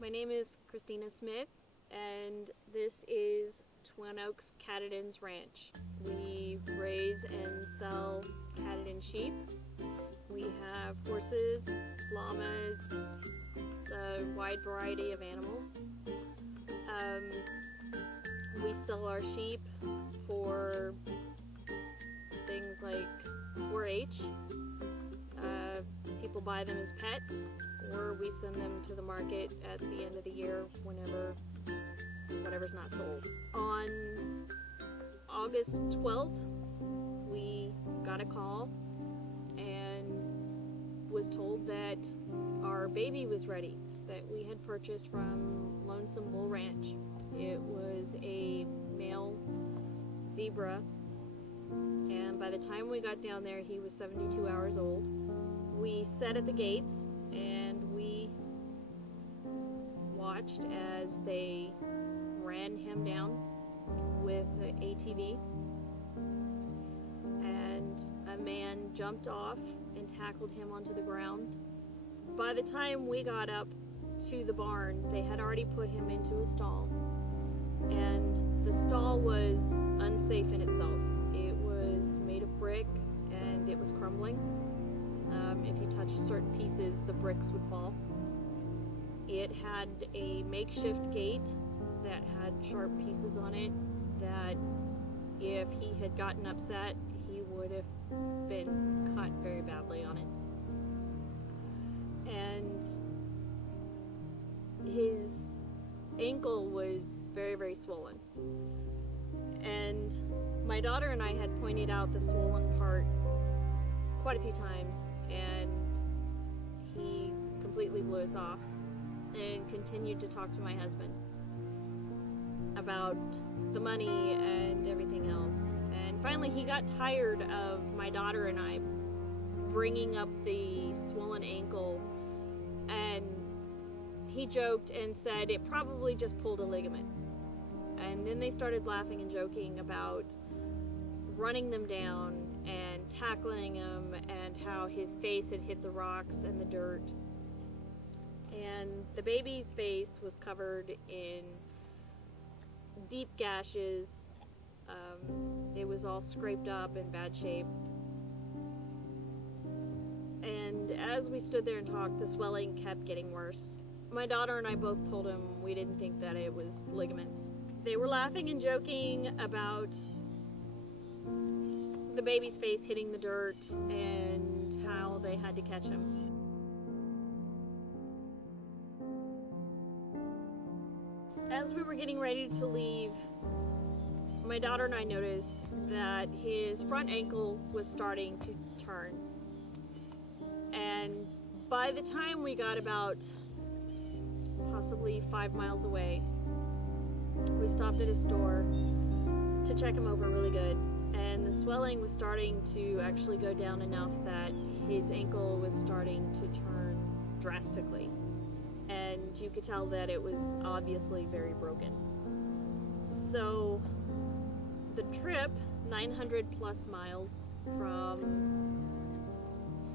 My name is Christina Smith, and this is Twin Oaks Catadin's Ranch. We raise and sell Catadin sheep. We have horses, llamas, a wide variety of animals. We sell our sheep for things like 4-H. People buy them as pets, or we send them to the market at the end of the year whenever whatever's not sold. On August 12th, we got a call and was told that our baby was ready, that we had purchased from Lonesome Bull Ranch. It was a male zebra, and by the time we got down there, he was 72 hours old. We sat at the gates and we watched as they ran him down with the ATV, and a man jumped off and tackled him onto the ground. By the time we got up to the barn, they had already put him into a stall, and the stall was unsafe in itself. It was made of brick and it was crumbling. If you touched certain pieces, the bricks would fall. It had a makeshift gate that had sharp pieces on it that if he had gotten upset, he would have been cut very badly on it. And his ankle was very, very swollen. And my daughter and I had pointed out the swollen part quite a few times, and he completely blew us off and continued to talk to my husband about the money and everything else. And finally he got tired of my daughter and I bringing up the swollen ankle, and he joked and said it probably just pulled a ligament. And then they started laughing and joking about running them down and tackling him, and how his face had hit the rocks and the dirt. And the baby's face was covered in deep gashes. It was all scraped up in bad shape. And as we stood there and talked, the swelling kept getting worse. My daughter and I both told him we didn't think that it was ligaments. They were laughing and joking about the baby's face hitting the dirt and how they had to catch him. As we were getting ready to leave, my daughter and I noticed that his front ankle was starting to turn. And by the time we got about possibly 5 miles away, we stopped at a store to check him over really good. And the swelling was starting to actually go down enough that his ankle was starting to turn drastically. And you could tell that it was obviously very broken. So the trip, 900 plus miles from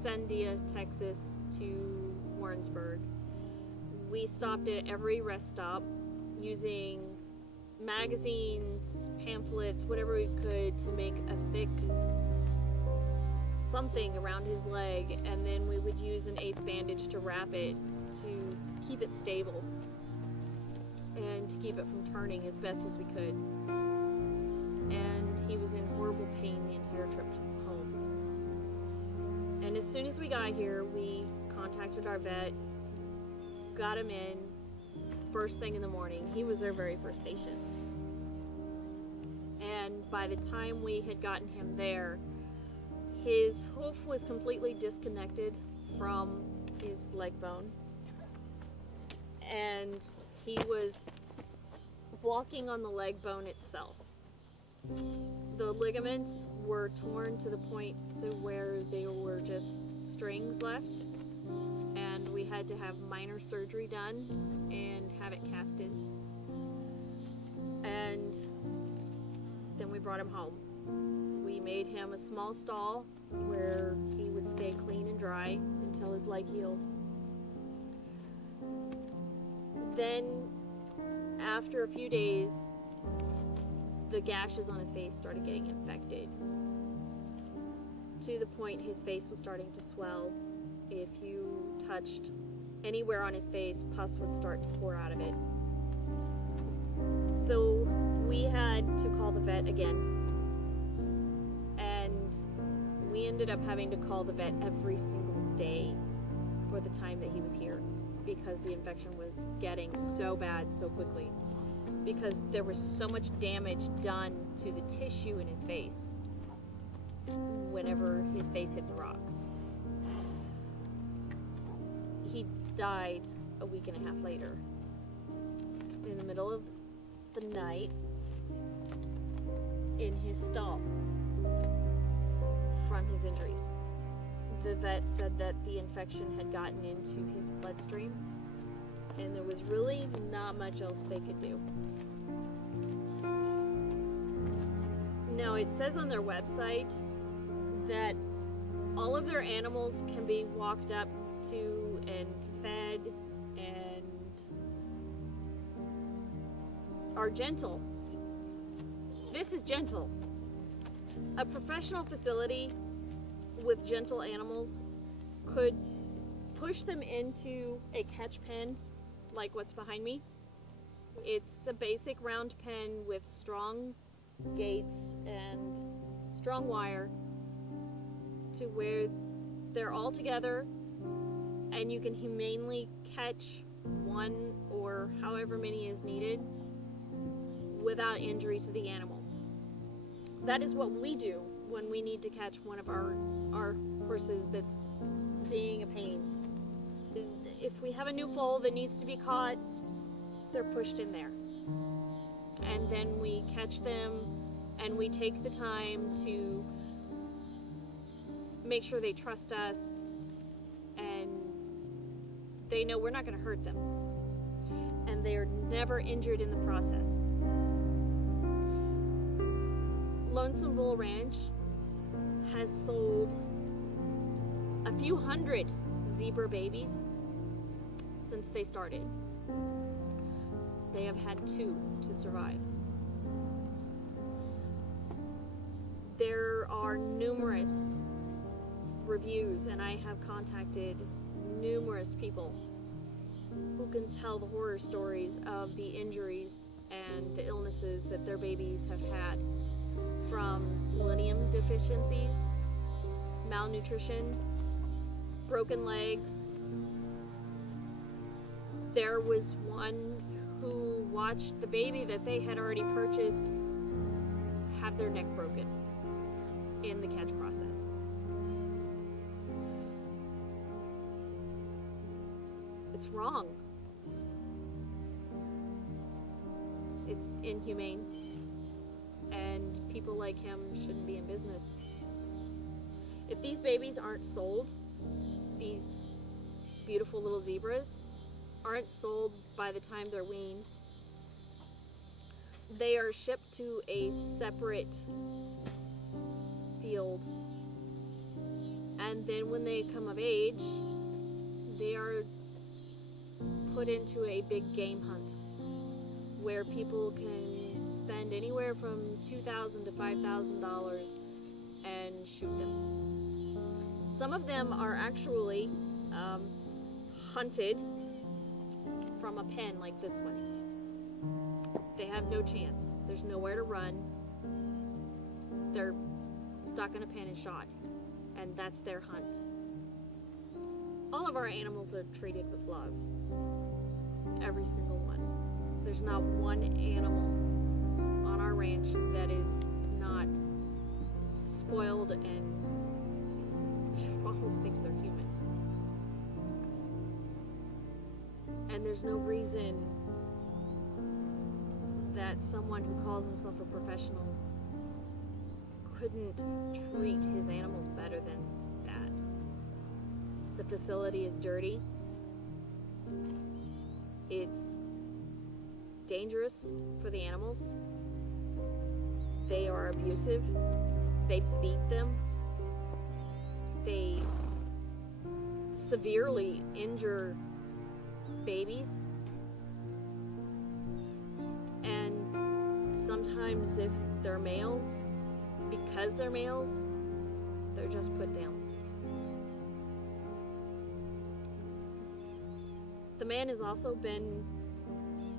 Sandia, Texas to Warrensburg, we stopped at every rest stop using magazines, pamphlets, whatever we could to make a thick something around his leg, and then we would use an ace bandage to wrap it to keep it stable and to keep it from turning as best as we could. And he was in horrible pain the entire trip home. And as soon as we got here, we contacted our vet, got him in first thing in the morning. He was our very first patient. And by the time we had gotten him there, his hoof was completely disconnected from his leg bone. And he was walking on the leg bone itself. The ligaments were torn to the point where they were just strings left, and we had to have minor surgery done and have it casted. And then we brought him home. We made him a small stall where he would stay clean and dry until his leg healed. Then, after a few days, the gashes on his face started getting infected to the point his face was starting to swell. If you touched anywhere on his face, pus would start to pour out of it. So we had to call the vet again, and we ended up having to call the vet every single day for the time that he was here, because the infection was getting so bad so quickly, because there was so much damage done to the tissue in his face whenever his face hit the rocks. He died a week and a half later, in the middle of the night, in his stall, from his injuries. The vet said that the infection had gotten into his bloodstream, and there was really not much else they could do. Now, it says on their website that all of their animals can be walked up to and fed and are gentle. This is gentle. A professional facility with gentle animals could push them into a catch pen like what's behind me. It's a basic round pen with strong gates and strong wire to where they're all together and you can humanely catch one or however many is needed without injury to the animal. That is what we do when we need to catch one of our horses that's being a pain. If we have a new foal that needs to be caught, they're pushed in there. And then we catch them and we take the time to make sure they trust us and they know we're not going to hurt them. And they are never injured in the process. Lonesome Bull Ranch has sold a few hundred zebra babies since they started. They have had 2 to survive. There are numerous reviews, and I have contacted numerous people who can tell the horror stories of the injuries and the illnesses that their babies have had, from selenium deficiencies, malnutrition, broken legs. There was one who watched the baby that they had already purchased have their neck broken in the catch process. It's wrong. It's inhumane. And people like him shouldn't be in business. If these babies aren't sold, these beautiful little zebras aren't sold by the time they're weaned, they are shipped to a separate field, and then when they come of age, they are put into a big game hunt where people can spend anywhere from $2,000 to $5,000 and shoot them. Some of them are actually hunted from a pen like this one. They have no chance. There's nowhere to run. They're stuck in a pen and shot, and that's their hunt. All of our animals are treated with love. Every single one. There's not one animal on our ranch that is not spoiled and almost thinks they're human. And there's no reason that someone who calls himself a professional couldn't treat his animals better than that. The facility is dirty. It's dangerous for the animals. They are abusive. They beat them. They severely injure babies. sometimes if they're males, because they're males, they're just put down. The man has also been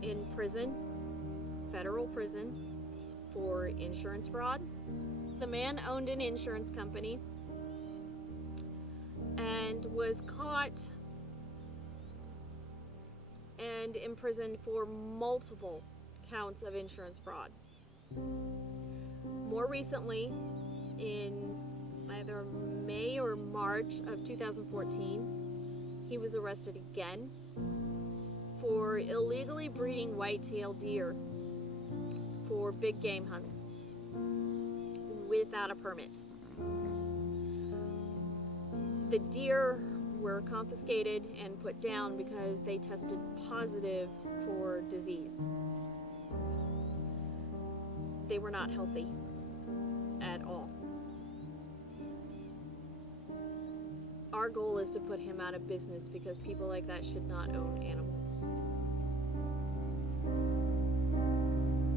in prison, federal prison, for insurance fraud. The man owned an insurance company and was caught and imprisoned for multiple counts of insurance fraud. More recently, in either May or March of 2014, he was arrested again for illegally breeding white-tailed deer for big game hunts without a permit. The deer were confiscated and put down because they tested positive for disease. They were not healthy at all. Our goal is to put him out of business because people like that should not own animals.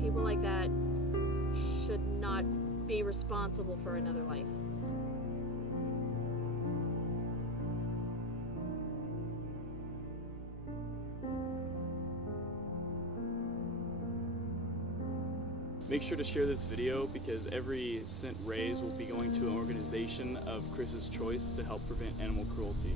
People like that should not be responsible for another life. Make sure to share this video because every cent raised will be going to an organization of Chris's choice to help prevent animal cruelty.